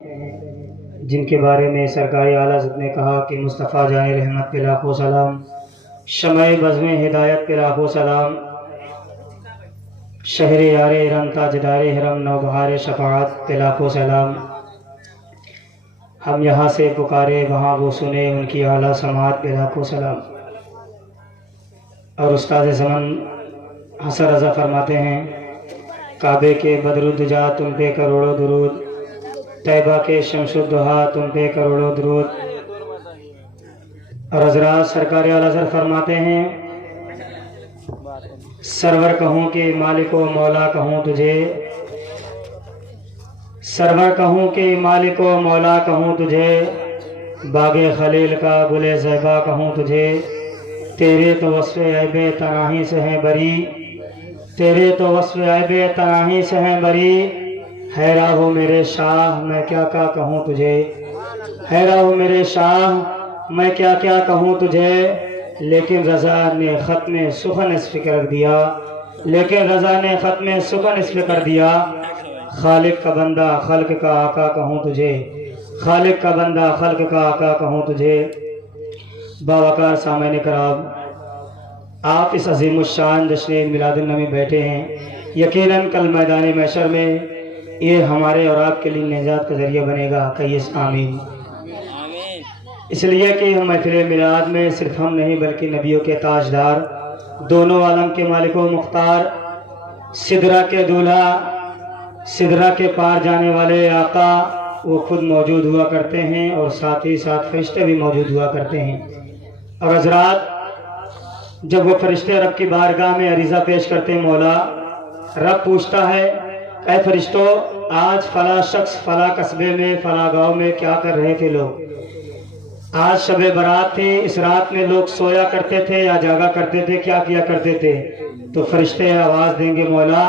جن کے بارے میں سرکار اعلیٰ حضرت نے کہا کہ مصطفیٰ جان رحمت پہ لاکھوں سلام، شمع بزم ہدایت پہ لاکھوں سلام، شہر یار حرم تاجدار حرم نوبہار شفاعت پہ لاکھوں سلام۔ ہم یہاں سے پکارے وہاں وہ سنے، ان کی اعلیٰ سماعت پہ لاکھوں سلام۔ اور استاد زمن حسن رضا فرماتے ہیں، کعبے کے بدر الدجا تم پہ کروڑوں درود، طیبہ کے شمس الدہا تم پہ کروڑوں درود۔ اور حضرات سرکار اعلیٰ حضرت فرماتے ہیں، سرور کہوں کہ مالک و مولا کہوں تجھے، سرور کہوں کہ مالک و مولا کہوں تجھے، باغ خلیل کا گل زیبا کہوں تجھے، تیرے تو وصف عیب تناہی سے ہیں بری، تیرے تو وصف عیب تناہی سے ہیں بری، حیرہ ہو میرے شاہ میں کیا کیا کہوں تجھے، حیرہ ہو میرے شاہ میں کیا کیا کہوں تجھے۔ لیکن رضا نے ختم سخن اس پہ کر دیا، لیکن رضا نے ختم سخن اس پہ کر دیا، خالق کا بندہ خلق کا آقا کہوں تجھے، خالق کا بندہ خلق کا آقا کہوں تجھے۔ باوقار سامعین کرام، آپ اس عظیم الشان جشن میلاد النبی بیٹھے ہیں، یقیناً کل میدان محشر میں یہ ہمارے اور آپ کے لیے نجات کا ذریعہ بنے گا، کہیے آمین۔ اس لیے کہ ہم محفل میلاد میں صرف ہم نہیں بلکہ نبیوں کے تاجدار، دونوں عالم کے مالک و مختار، سدرہ کے دولہا، سدرہ کے پار جانے والے آقا وہ خود موجود ہوا کرتے ہیں، اور ساتھ ہی ساتھ فرشتے بھی موجود ہوا کرتے ہیں۔ اور حضرات جب وہ فرشتے رب کی بارگاہ میں عریضہ پیش کرتے ہیں، مولا رب پوچھتا ہے، اے فرشتوں آج فلاں شخص فلاں قصبے میں فلاں گاؤں میں کیا کر رہے تھے لوگ، آج شب برات تھی، اس رات میں لوگ سویا کرتے تھے یا جاگا کرتے تھے، کیا کیا کرتے تھے؟ تو فرشتے آواز دیں گے، مولا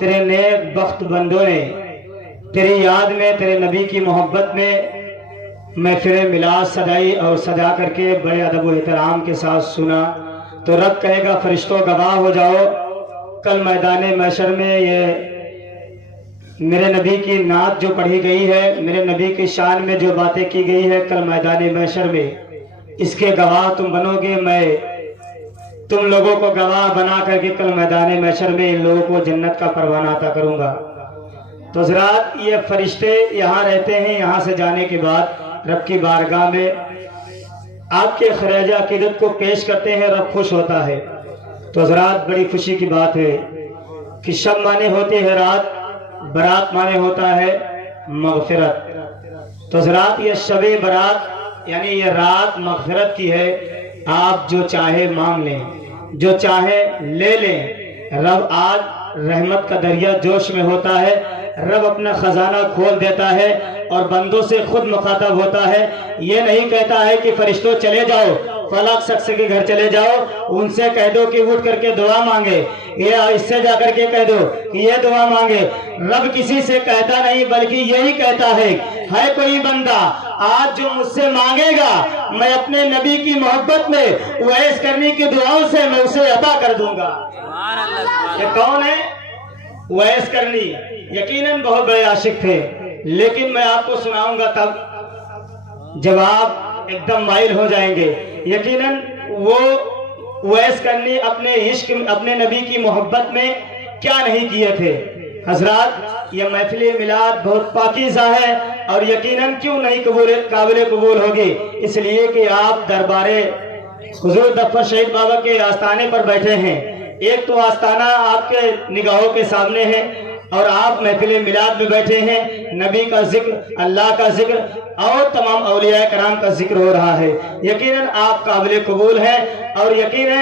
تیرے نیک بخت بندوں نے تیری یاد میں، تیرے نبی کی محبت میں محفل میلاد سجائی، اور سجا کر کے بڑے ادب و احترام کے ساتھ سنا۔ تو رب کہے گا فرشتوں گواہ ہو جاؤ، کل میدان محشر میں یہ میرے نبی کی نعت جو پڑھی گئی ہے، میرے نبی کی شان میں جو باتیں کی گئی ہے، کل میدان محشر میں اس کے گواہ تم بنو گے، میں تم لوگوں کو گواہ بنا کر کے کل میدان محشر میں ان لوگوں کو جنت کا پروانہ عطا کروں گا۔ تو حضرات یہ فرشتے یہاں رہتے ہیں، یہاں سے جانے کے بعد رب کی بارگاہ میں آپ کے خراج عقیدت کو پیش کرتے ہیں، رب خوش ہوتا ہے۔ تو حضرات بڑی خوشی کی بات ہے کہ شب مانے ہوتے ہیں رات، برات مانے ہوتا ہے مغفرت۔ تو حضرات یہ شب برات یعنی یہ رات مغفرت کی ہے، آپ جو چاہے مانگ لیں، جو چاہے لے لیں۔ رب آج رحمت کا دریا جوش میں ہوتا ہے، رب اپنا خزانہ کھول دیتا ہے اور بندوں سے خود مخاطب ہوتا ہے، یہ نہیں کہتا ہے کہ فرشتوں چلے جاؤ فلاں شخص کے گھر چلے جاؤ، ان سے کہہ دو کہ اٹھ کر کے دعا مانگے، یا اس سے جا کر کے کہہ دو کہ یہ دعا مانگے۔ رب کسی سے کہتا نہیں بلکہ یہی کہتا ہے کوئی بندہ آج جو مجھ سے مانگے گا، میں اپنے نبی کی محبت میں اویس کرنی کی دعاؤں سے میں اسے عطا کر دوں گا۔ یہ کون ہے؟ اویس کرنی یقیناً بہت بڑے عاشق تھے، لیکن میں آپ کو سناؤں گا تب جب آپ ایک دم مائل ہو جائیں گے۔ یقیناً وہ اویس کرنی اپنے عشق، اپنے نبی کی محبت میں کیا نہیں کیے تھے۔ حضرات یہ محفل میلاد بہت پاکیزہ ہے، اور یقیناً کیوں نہیں قابل قبول ہوگی، اس لیے کہ آپ دربار حضور دفتر شہید بابا کے آستانے پر بیٹھے ہیں۔ ایک تو آستانہ آپ کے نگاہوں کے سامنے ہے، اور آپ محفل میلاد میں بیٹھے ہیں، نبی کا ذکر، اللہ کا ذکر اور تمام اولیاء کرام کا ذکر ہو رہا ہے۔ یقیناً آپ قابل قبول ہیں، اور یقیناً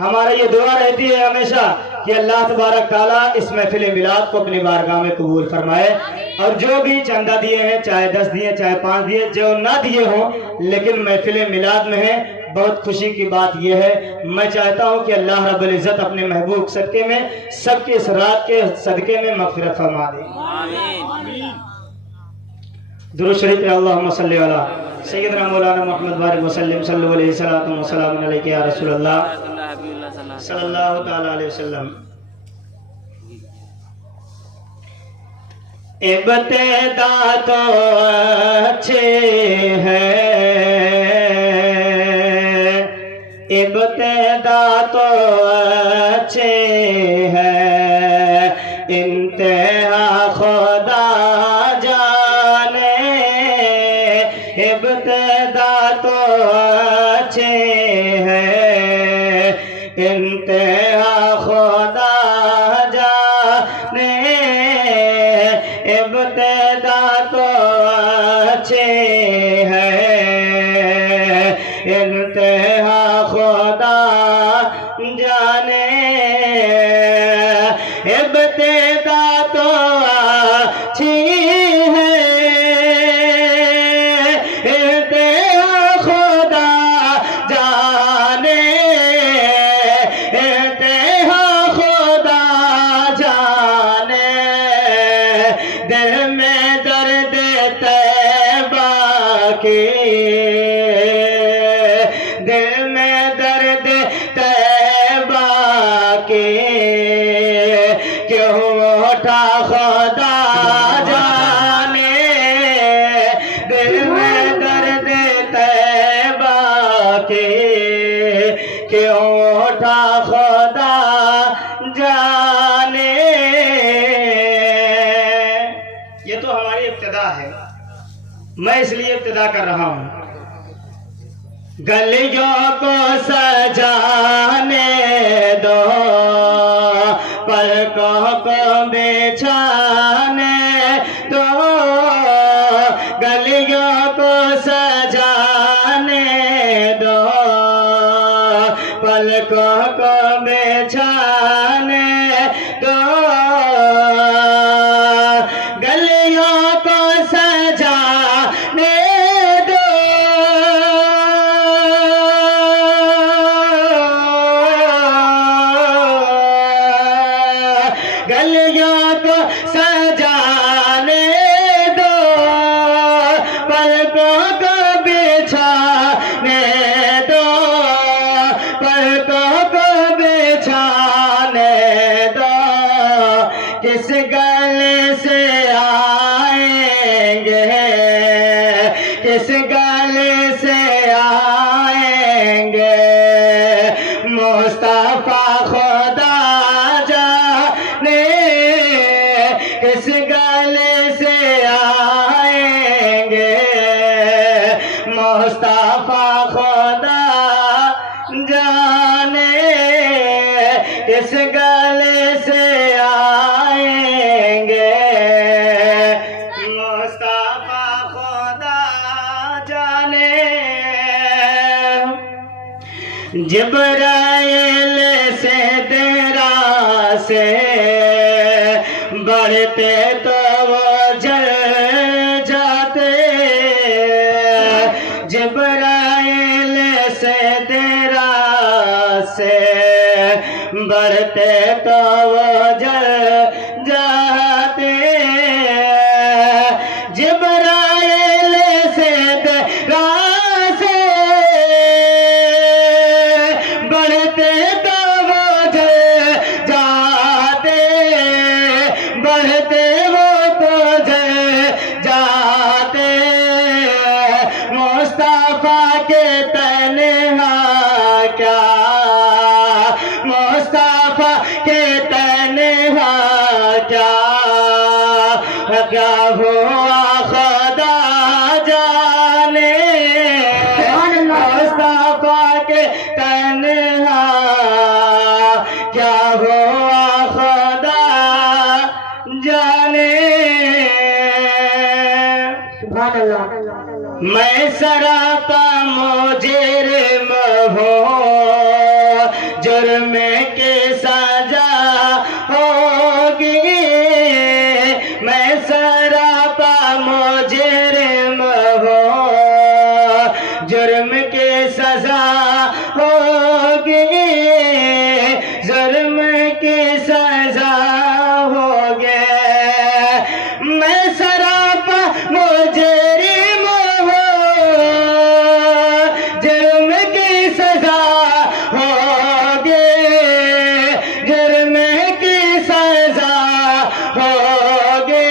ہمارا یہ دعا رہتی ہے ہمیشہ کہ اللہ تبارک تعالیٰ اس محفل میلاد کو اپنی بارگاہ میں قبول فرمائے، اور جو بھی چندہ دیے ہیں، چاہے 10 دیے چاہے 5 دیے، جو نہ دیے ہوں لیکن محفل میلاد میں ہیں، بہت خوشی کی بات یہ ہے۔ میں چاہتا ہوں کہ اللہ رب العزت اپنے محبوب صدقے میں سب کے اس رات کے صدقے میں مغفرت فرما دے۔ درود شریف اللہم صلی علی سیدنا مولانا محمد بارک وسلم، صلو علیہ الصلوۃ والسلام علیک یا رسول اللہ صلی اللہ تعالی علیہ وسلم۔ ابتدا تو اچھے ہے، ابتدا تو اچھے ہے، انتہا خدا جانے، ابتدا تو اچھے ہے، انتہا خدا جانے، ابتدا تو اچھے ہے، انتہا خدا جانے، ابتدا تو اچھی ہے، انتہا خدا جانے، انتہا خدا جانے، دل میں درد طیبہ کی، دل میں درد طیبہ کی، کیوں اٹھا خدا جانے، دل میں درد طیبہ کی، کیوں اٹھا خدا جانے۔ یہ تو ہماری ابتدا ہے، میں اس لیے ابتدا کر رہا ہوں۔ گلیوں کو سجانے دو، پلکوں کو بچھانے دو، گلیوں کو سجانے دو، پلکوں کو بچھانے دو، گلیوں کو سجانے دو، گلیوں کو سجانے دو، پلکوں کو بچھانے دو، پلکوں کو بچھانے دو، کس گلے سے آئیں گے، کس گلے سے آئیں گے، مصطفیٰ خدا جانے، کس گلے سے آئیں گے، مصطفیٰ خدا جانے، کس گلے سے آئیں گے، مصطفیٰ خدا جانے۔ جبرائیل سے تیرا سے بڑھتے تو وہ جل جاتے، جبرائیل سے تیرا سے بڑھتے تو وہ جل جاتے، جبرائیل سے تیرا سے بڑھتے تو وہ جل جاتے، بڑھتے وہ تو جل جاتے، مصطفیٰ کے تنہا کیا، مصطفیٰ کے تنہا کیا، کیا ہوا خدا جانے، مصطفیٰ کے تنہا کیا ہوا خدا جانے۔ سبحان اللہ۔ میں سراپا مجرم ہوں، جرم کی سزا ہوگی، میں سراپا مجرم ہوں، جرم کی سزا ہوگی، جرم کی سزا ہوگی، میں سراپا مجرم ہوں، جرم کی سزا ہوگی، جرم کی سزا ہوگی،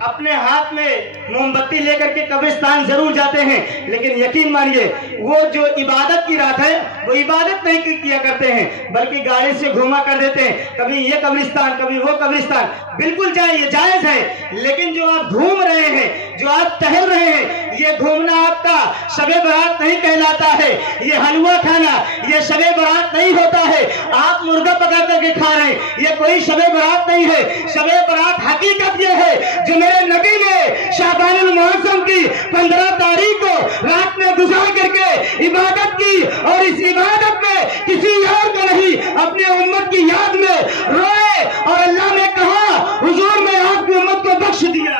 اپنے ہاتھ میں موم بتی لے کر کے قبرستان ضرور جاتے ہیں، لیکن یقین مانیے وہ جو عبادت کی رات ہے وہ عبادت نہیں کیا کرتے ہیں، بلکہ گاڑی سے گھوما کر دیتے ہیں، کبھی یہ قبرستان کبھی وہ قبرستان۔ بالکل جائز ہے، لیکن جو آپ گھوم رہے ہیں، جو آپ ٹہل رہے ہیں، یہ گھومنا آپ کا شب برات نہیں کہلاتا ہے، یہ حلوہ کھانا یہ شب برات نہیں ہوتا ہے۔ آپ مرغا پکا کر کے کھا رہے ہیں، یہ کوئی شب برات نہیں ہے۔ شب برات حقیقت یہ ہے جو میرے نبی نے شعبان المعظم کی 15 تاریخ کو رات میں گزار کر کے عبادت کی، اور اس عبادت میں کسی اور کو نہیں اپنے امت کی یاد میں روئے، اور اللہ نے کہا حضور میں آپ کی امت کو بخش دیا۔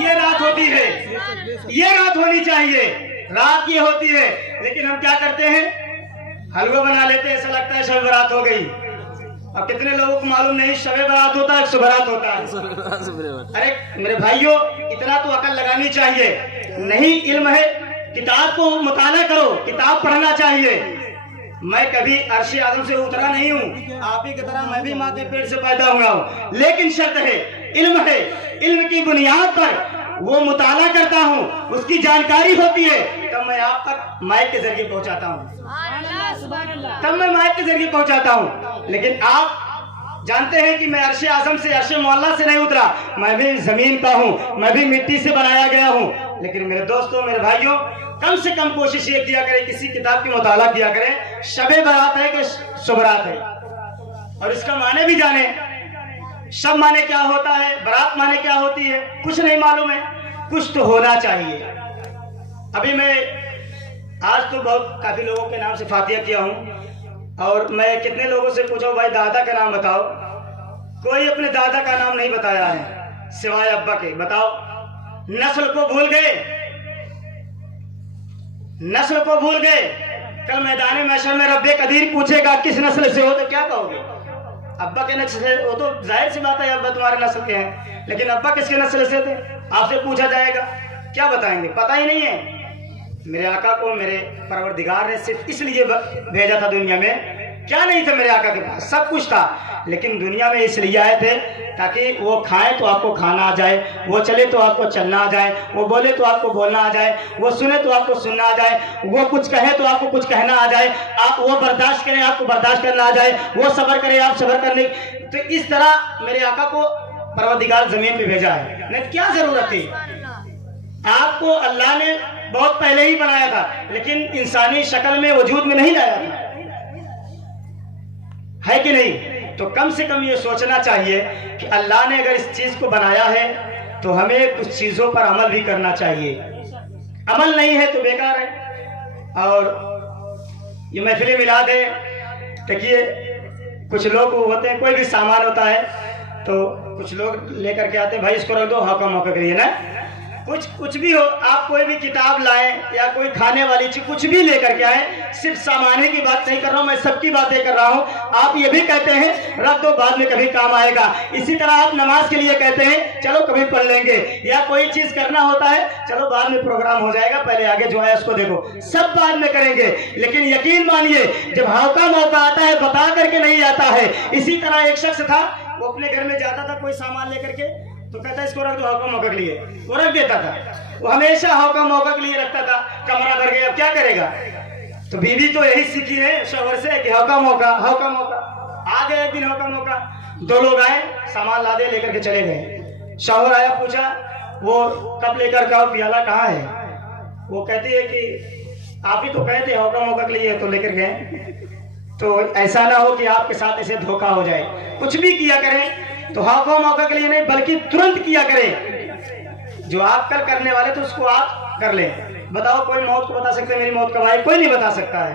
یہ رات ہوتی ہے، یہ رات ہونی چاہیے، رات یہ ہوتی ہے، لیکن ہم کیا کرتے ہیں؟ حلوہ بنا لیتے ہیں، ایسا لگتا ہے شب برات ہو گئی۔ اب کتنے لوگوں کو معلوم نہیں شب برات ہوتا ہے، صبح برات ہوتا ہے۔ ارے میرے بھائیوں، اتنا تو عقل لگانی چاہیے۔ نہیں علم ہے، کتاب کو مطالعہ کرو، کتاب پڑھنا چاہیے۔ میں کبھی عرش اعظم سے اترا نہیں ہوں، آپ ہی کی طرح میں بھی ماں کے پیٹ سے پیدا ہوا ہوں، لیکن شرط ہے علم ہے، علم کی بنیاد پر وہ مطالعہ کرتا ہوں، اس کی جانکاری ہوتی ہے، تب میں آپ تک مائک کے ذریعے پہنچاتا ہوں، تب میں مائک کے ذریعے پہنچاتا ہوں۔ لیکن آپ جانتے ہیں کہ میں عرش اعظم سے، عرش معلیٰ سے نہیں اترا، میں بھی زمین کا ہوں، میں بھی مٹی سے بنایا گیا ہوں۔ لیکن میرے دوستوں، میرے بھائیوں، کم سے کم کوشش یہ کیا کریں، کسی کتاب کی مطالعہ کیا کریں، شب برات ہے کہ صبح برات ہے، اور اس کا معنی بھی جانیں۔ شب معنی کیا ہوتا ہے، برات معنی کیا ہوتی ہے، کچھ نہیں معلوم ہے، کچھ تو ہونا چاہیے۔ ابھی میں آج تو بہت کافی لوگوں کے نام سے فاتحہ کیا ہوں، اور میں کتنے لوگوں سے پوچھا بھائی دادا کا نام بتاؤ، کوئی اپنے دادا کا نام نہیں بتایا ہے سوائے ابا کے۔ بتاؤ، نسل کو بھول گئے، نسل کو بھول گئے۔ کل میدان محشر میں رب قدیر پوچھے گا کس نسل سے ہو، تو کیا کہو گے؟ ابا کے نسل سے، وہ تو ظاہر سی بات ہے ابا تمہارے نسل کے ہیں، لیکن ابا کس کے نسل سے تھے آپ سے پوچھا جائے گا، کیا بتائیں گے؟ پتہ ہی نہیں ہے۔ میرے آقا کو میرے پروردگار نے صرف اس لیے بھیجا تھا دنیا میں، کیا نہیں تھا میرے آقا کے پاس؟ سب کچھ تھا، لیکن دنیا میں اس لیے آئے تھے تاکہ وہ کھائیں تو آپ کو کھانا آ جائے، وہ چلے تو آپ کو چلنا آ جائے، وہ بولے تو آپ کو بولنا آ جائے، وہ سنے تو آپ کو سننا آ جائے، وہ کچھ کہے تو آپ کو کچھ کہنا آ جائے، آپ وہ برداشت کریں آپ کو برداشت کرنا آ جائے، وہ صبر کریں آپ صبر کرنے۔ تو اس طرح میرے آقا کو پروردگار زمین پہ بھیجا ہے، نہیں کیا ضرورت تھی؟ آپ کو اللہ نے بہت پہلے ہی بنایا تھا، لیکن انسانی شکل میں وجود میں نہیں لایا تھا، ہے کہ نہیں؟ تو کم سے کم یہ سوچنا چاہیے کہ اللہ نے اگر اس چیز کو بنایا ہے تو ہمیں کچھ چیزوں پر عمل بھی کرنا چاہیے، عمل نہیں ہے تو بیکار ہے۔ اور یہ محفل میلاد ہے، دیکھیے کچھ لوگ ہوتے ہیں، کوئی بھی سامان ہوتا ہے تو کچھ لوگ لے کر کے آتے ہیں، بھائی اس کو رکھ دو موقع موقع کے لیے نا، کچھ بھی ہو، آپ کوئی بھی کتاب لائیں یا کوئی کھانے والی چیز کچھ بھی لے کر کے آئیں، صرف سامانے کی بات نہیں کر رہا ہوں میں، سب کی باتیں کر رہا ہوں۔ آپ یہ بھی کہتے ہیں رکھ دو بعد میں کبھی کام آئے گا، اسی طرح آپ نماز کے لیے کہتے ہیں چلو کبھی پڑھ لیں گے، یا کوئی چیز کرنا ہوتا ہے چلو بعد میں پروگرام ہو جائے گا، پہلے آگے جو ہے اس کو دیکھو، سب بعد میں کریں گے، لیکن یقین مانیے جب ہاؤ موقع آتا ہے بتا کر کے نہیں آتا ہے۔ اسی طرح ایک شخص تھا، وہ اپنے گھر میں جاتا تھا کوئی سامان لے کر کے تو کہتا ہے اس کو رکھ دو ہاؤ موقع کے لیے، وہ رکھ دیتا تھا، وہ ہمیشہ ہاؤ موقع کے لیے رکھتا تھا، کمرہ بھر گیا اب کیا کرے گا؟ تو بیوی تو یہی سیکھی ہے شوہر سے کہ ہاؤ موقع آ گیا۔ ایک دن ہاؤ موقع، دو لوگ آئے سامان لادے لے کر کے چلے گئے، شوہر آیا پوچھا وہ کب لے کر کا پیالہ کہاں ہے؟ وہ کہتی ہے کہ آپ ہی تو کہے تھے ہاؤ موقع کے لیے تو لے کر گئے، تو ایسا نہ ہو کہ آپ کے ساتھ اسے دھوکہ ہو جائے، کچھ بھی کیا کریں تو ہاؤ موقع کے لیے نہیں بلکہ ترنت کیا کریں، جو آپ کل کرنے والے تو اس کو آپ کر لیں۔ بتاؤ کوئی موت کو بتا سکتے میری موت کب آئے؟ کوئی نہیں بتا سکتا ہے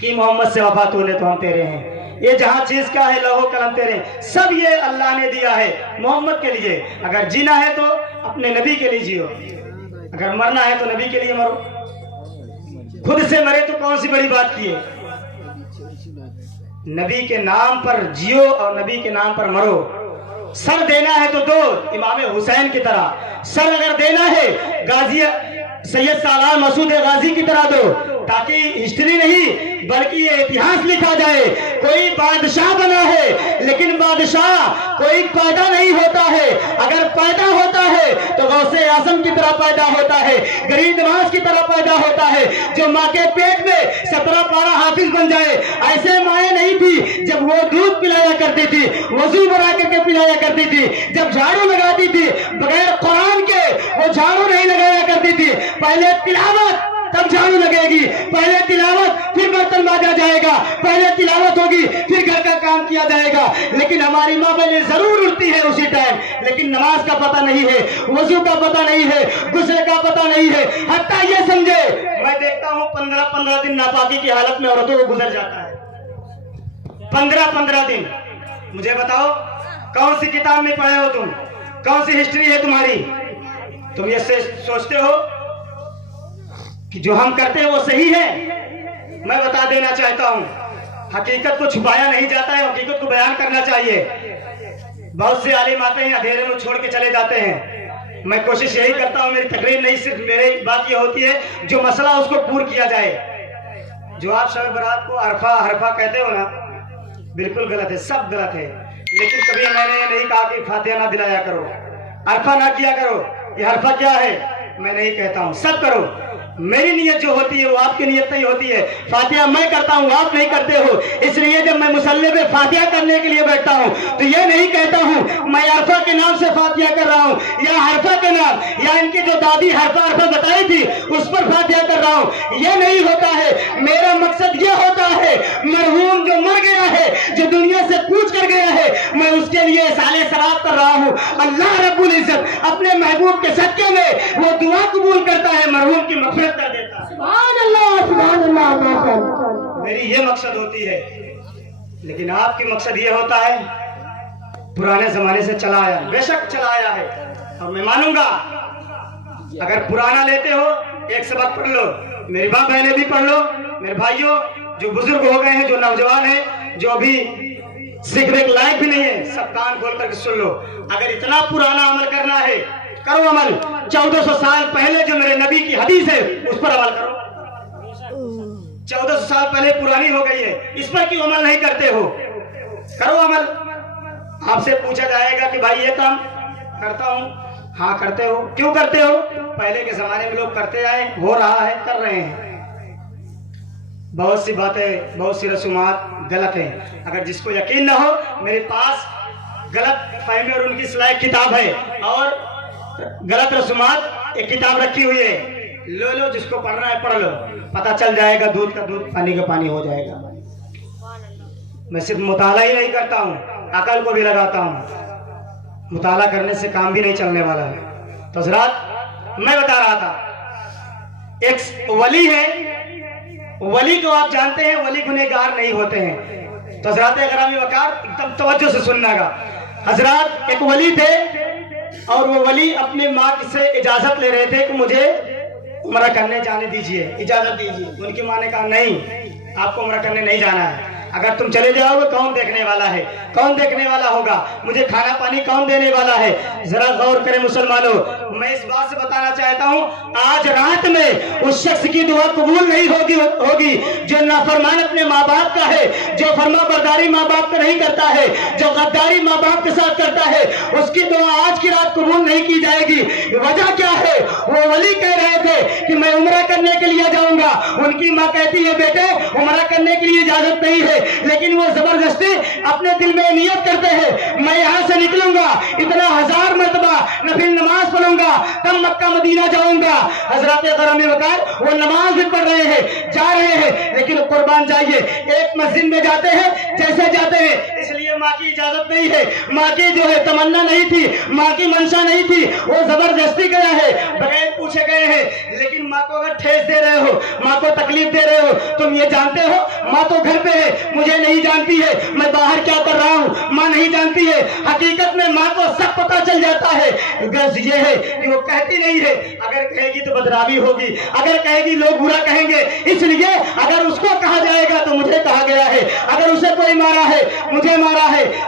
کہ محمد سے وفا تو لے تو ہم تیرے ہیں، یہ جہاں چیز کا ہے لوہو قلم تیرے، سب یہ اللہ نے دیا ہے محمد کے لیے۔ اگر جینا ہے تو اپنے نبی کے لیے جیو، اگر مرنا ہے تو نبی کے لیے مرو، خود سے مرے تو کون سی بڑی بات کی ہے؟ نبی کے نام پر جیو اور نبی کے نام پر مرو۔ سر دینا ہے تو دو، امام حسین کی طرح، سر اگر دینا ہے سید سالار مسعود غازی کی طرح دو، تاکہ ہسٹری نہیں بلکہ یہ اتہاس لکھا جائے کوئی بادشاہ بنا ہے لیکن بادشاہ کوئی پیدا نہیں ہوتا ہے، اگر پیدا ہوتا ہے تو غوث اعظم کی طرح پیدا ہوتا ہے، غریب نواز کی طرح پیدا ہوتا ہے، جو ماں کے پیٹ میں 17 پارہ حافظ بن جائے۔ ایسے مائیں نہیں تھی جب وہ دودھ پلایا کرتی تھی، وضو بنا کر کے پلایا کرتی تھی، جب جھاڑو لگاتی تھی بغیر قرآن کے وہ جھاڑو نہیں لگایا کرتی تھی۔ پہلے تلاوت تب جھاڑو لگے گی، پہلے تلاوت پھر برتن مانجا جائے گا، پہلے تلاوت ہوگی پھر گھر کا کام کیا جائے گا۔ لیکن ہماری ماں بہنیں ضرور اٹھتی ہے اسی ٹائم، لیکن نماز کا پتہ نہیں ہے، وضو کا پتہ نہیں ہے، غسل کا پتہ نہیں ہے، حتیٰ یہ سمجھے میں دیکھتا ہوں 15 دن ناپاکی کی حالت میں عورتوں کو گزر جاتا ہے۔ 15 دن۔ مجھے بتاؤ کون سی کتاب میں پڑھے ہو تم؟ کون سی ہسٹری ہے تمہاری؟ تم یہ سوچتے ہو کہ جو ہم کرتے ہیں وہ صحیح ہے؟ میں بتا دینا چاہتا ہوں حقیقت کو چھپایا نہیں جاتا ہے، حقیقت کو بیان کرنا چاہیے۔ بہت سے عالم آتے ہیں اندھیرے میں چھوڑ کے چلے جاتے ہیں، میں کوشش یہی کرتا ہوں، میری تقریر نہیں صرف میری بات یہ ہوتی ہے جو مسئلہ اس کو پور کیا جائے۔ جو آپ شب برات کو عرفہ کہتے ہو نا، بالکل غلط ہے، سب غلط ہے، لیکن کبھی میں نے یہ نہیں کہا کہ فاتحہ نہ دلایا کرو، عرفہ نہ کیا کرو۔ یہ عرفہ کیا ہے میں نہیں کہتا ہوں، سب کرو۔ میری نیت جو ہوتی ہے وہ آپ کی نیت نہیں ہوتی ہے۔ فاتحہ میں کرتا ہوں، آپ نہیں کرتے ہو، اس لیے جب میں مصلی پہ فاتحہ کرنے کے لیے بیٹھتا ہوں تو یہ نہیں کہتا ہوں میں عرفہ کے نام سے فاتحہ کر رہا ہوں یا عرفہ کے نام یا ان کی جو دادی عرفہ بتائی تھی اس پر فاتحہ کر رہا ہوں، یہ نہیں ہوتا ہے۔ میرا مقصد یہ ہوتا ہے مرحوم جو مر گیا ہے، جو دنیا سے کوچ کر گیا ہے، میں اس کے لیے سال سراب کر رہا ہوں۔ اللہ رب العزت اپنے محبوب کے صدقے میں وہ دعا قبول کرتا ہے، مرحوم کی مغفرت کر دیتا ہے۔ سبحان اللہ، سبحان اللہ۔ میری یہ مقصد ہوتی ہے، لیکن آپ کی مقصد یہ ہوتا ہے پرانے زمانے سے چلا آیا، بے شک چلا آیا ہے، اور میں مانوں گا اگر پرانا لیتے ہو ایک سبق پڑھ لو، میری ماں بہنیں بھی پڑھ لو، میرے بھائیوں جو بزرگ ہو گئے ہیں، جو نوجوان ہیں، جو ابھی سیکھنے کے لائق بھی نہیں ہے، سب کان کھول کر کے سن لو۔ اگر اتنا پرانا عمل کرنا ہے کرو عمل، 1400 سال پہلے جو میرے نبی کی حدیث ہے اس پر عمل کرو۔ 1400 سال پہلے پرانی ہو گئی ہے، اس پر کیوں عمل نہیں کرتے ہو؟ کرو عمل۔ آپ سے پوچھا جائے گا کہ بھائی یہ کام کرتا ہوں، ہاں کرتے ہو، کیوں کرتے ہو؟ پہلے کے زمانے میں لوگ کرتے آئے، ہو رہا ہے، کر رہے ہیں۔ بہت سی باتیں، بہت سی رسومات غلط ہیں، اگر جس کو یقین نہ ہو میرے پاس غلط فہمی اور ان کی اصلاح کتاب ہے، اور غلط رسومات ایک کتاب رکھی ہوئی ہے، لو جس کو پڑھنا ہے پڑھ لو، پتہ چل جائے گا، دودھ کا دودھ پانی کا پانی ہو جائے گا۔ میں صرف مطالعہ ہی نہیں کرتا ہوں، عقل کو بھی لگاتا ہوں، مطالعہ کرنے سے کام بھی نہیں چلنے والا ہے۔ تو حضرات میں بتا رہا تھا ایک ولی ہے، ولی جو آپ جانتے ہیں ولی گنہگار نہیں ہوتے ہیں۔ تو حضرات گرامی وقار ایک دم توجہ سے سننا گا۔ حضرات ایک ولی تھے اور وہ ولی اپنی ماں سے اجازت لے رہے تھے کہ مجھے عمرہ کرنے جانے دیجئے، اجازت دیجئے۔ ان کی ماں نے کہا نہیں، آپ کو عمرہ کرنے نہیں جانا ہے، اگر تم چلے جاؤ گے کون دیکھنے والا ہے، کون دیکھنے والا ہوگا، مجھے کھانا پانی کون دینے والا ہے؟ ذرا غور کریں مسلمانوں، میں اس بات سے بتانا چاہتا ہوں آج رات میں اس شخص کی دعا قبول نہیں ہوگی جو نافرمان اپنے ماں باپ کا ہے، جو فرما برداری ماں باپ کا نہیں کرتا ہے، جو غداری ماں باپ کے ساتھ کرتا ہے، اس کی دعا آج کی رات قبول نہیں کی جائے گی۔ وجہ کیا ہے؟ وہ ولی کہہ رہے تھے کہ میں عمرہ کرنے کے لیے جاؤں گا، ان کی ماں کہتی ہے بیٹے عمرہ کرنے کے لیے اجازت نہیں ہے، لیکن وہ زبردستی اپنے دل میں نیت کرتے ہیں میں یہاں سے نکلوں گا، اتنا 1000 مرتبہ نفل نماز پڑھوں گا، تب مکہ مدینہ جاؤں گا۔ حضرات گرامی وقار وہ نماز بھی پڑھ رہے ہیں، جا رہے ہیں، لیکن قربان جائیے ایک مسجد میں جاتے ہیں جیسے جاتے ہیں، اس لیے ماں کی اجازت نہیں ہے، ماں کی جو ہے تمنا نہیں تھی، ماں کی منشا نہیں تھی، وہ زبردستی گیا ہے، بغیر پوچھے گئے ہیں۔ لیکن ماں کو اگر ٹھیس دے رہے ہو، ماں کو تکلیف دے رہے ہو، تم یہ جانتے ہو ماں تو گھر پہ ہے، مجھے نہیں جانتی ہے میں باہر کیا کر رہا ہوں، ماں نہیں جانتی ہے۔ حقیقت میں ماں کو سب پتہ چل جاتا ہے، غرض یہ ہے کہ وہ کہتی نہیں ہے، اگر کہے گی تو بدنامی ہوگی، اگر کہے گی لوگ برا کہیں گے، اس لیے اگر اس کو کہا جائے گا تو مجھے کہا گیا ہے، اگر اسے کوئی مارا ہے مجھے مارا ہے۔